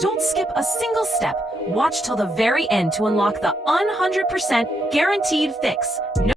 Don't skip a single step. Watch till the very end to unlock the 100% guaranteed fix. No